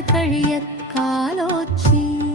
கழிய காலோச்சி.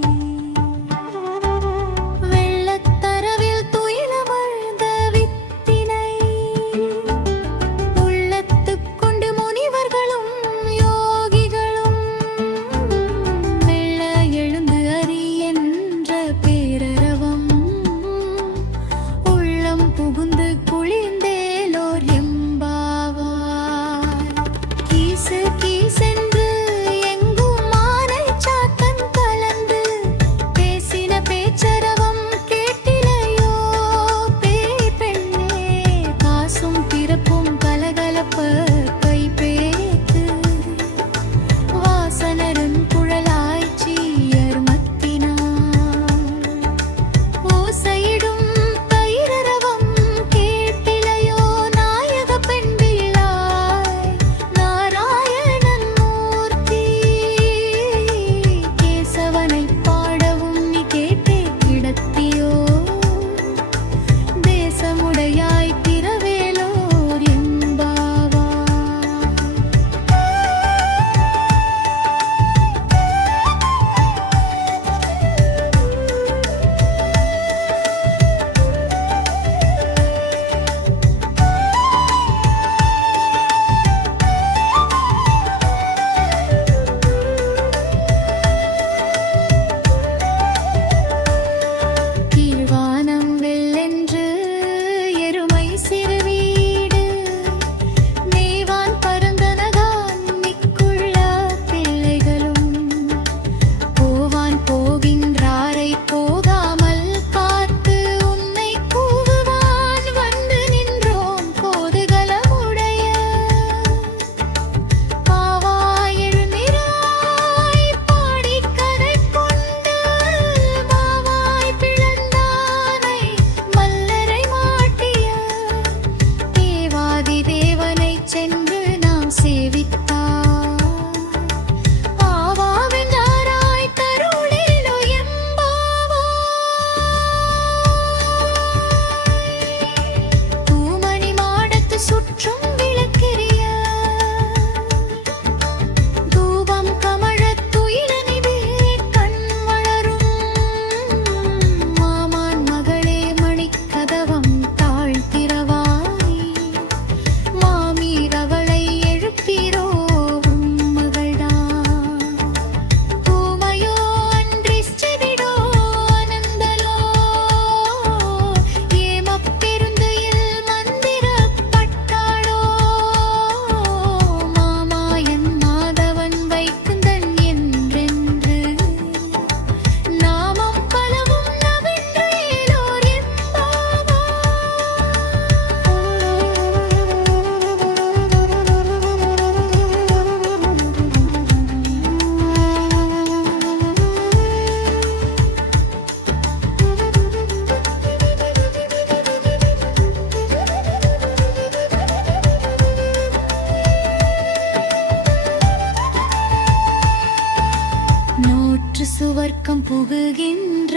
சுவர்க்கம் புகுகின்ற